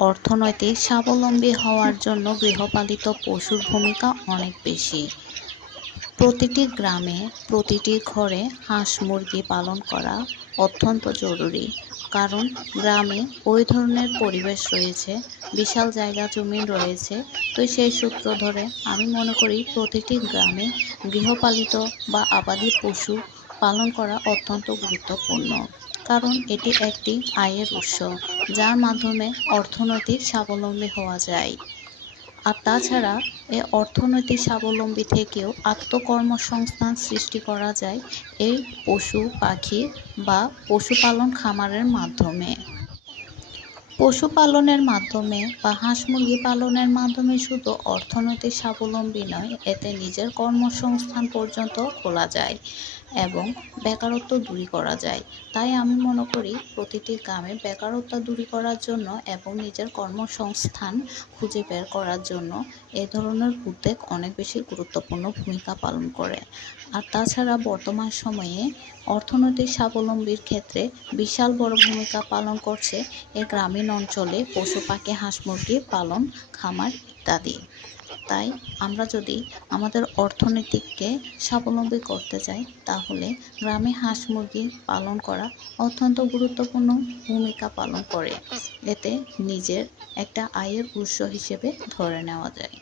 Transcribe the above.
অর্থনৈতিক স্বাবলম্বী হওয়ার জন্য গৃহপালিত পশুর ভূমিকা অনেক বেশি। প্রতিটি গ্রামে প্রতিটি ঘরে হাঁস মুরগি পালন করা অত্যন্ত জরুরি, কারণ গ্রামে ওই ধরনের পরিবেশ রয়েছে, বিশাল জায়গা জমি রয়েছে। তো সেই সূত্র ধরে আমি মনে করি প্রতিটি গ্রামে গৃহপালিত বা আবাদি পশু পালন করা অত্যন্ত গুরুত্বপূর্ণ। কারণ এটি একটি আয়ের উৎস, যার মাধ্যমে অর্থনৈতিক স্বাবলম্বী হওয়া যায়। আর তাছাড়া, এ অর্থনৈতিক স্বাবলম্বী থেকেও আত্মকর্মসংস্থান সৃষ্টি করা যায় এই পশু, পাখি বা পশুপালন খামারের মাধ্যমে। পশুপালনের মাধ্যমে বা হাঁস মুরগি পালনের মাধ্যমে শুধু অর্থনৈতিক স্বাবলম্বী নয়, এতে নিজের কর্মসংস্থান পর্যন্ত খোলা যায়। এবং বেকারত্ব দূরী করা যায়। তাই আমি মনে করি প্রতিটি গ্রামে বেকারত্ব দূরী করার জন্য এবং নিজের কর্মসংস্থান খুঁজে বের করার জন্য এ ধরনের উদ্যোগ অনেক বেশি গুরুত্বপূর্ণ ভূমিকা পালন করে। আর তাছাড়া বর্তমান সময়ে অর্থনৈতিক স্বাবলম্বীর ক্ষেত্রে বিশাল বড় ভূমিকা পালন করছে এ গ্রামীণ অঞ্চলে পশু পাখি, হাঁস মুরগি পালন, খামার ইত্যাদি। তাই আমরা যদি আমাদের অর্থনীতিকে স্বাবলম্বী করতে চাই, তাহলে গ্রামে হাঁস মুরগি পালন করা অত্যন্ত গুরুত্বপূর্ণ ভূমিকা পালন করে। এতে নিজের একটা আয়ের উৎস হিসেবে ধরে নেওয়া যায়।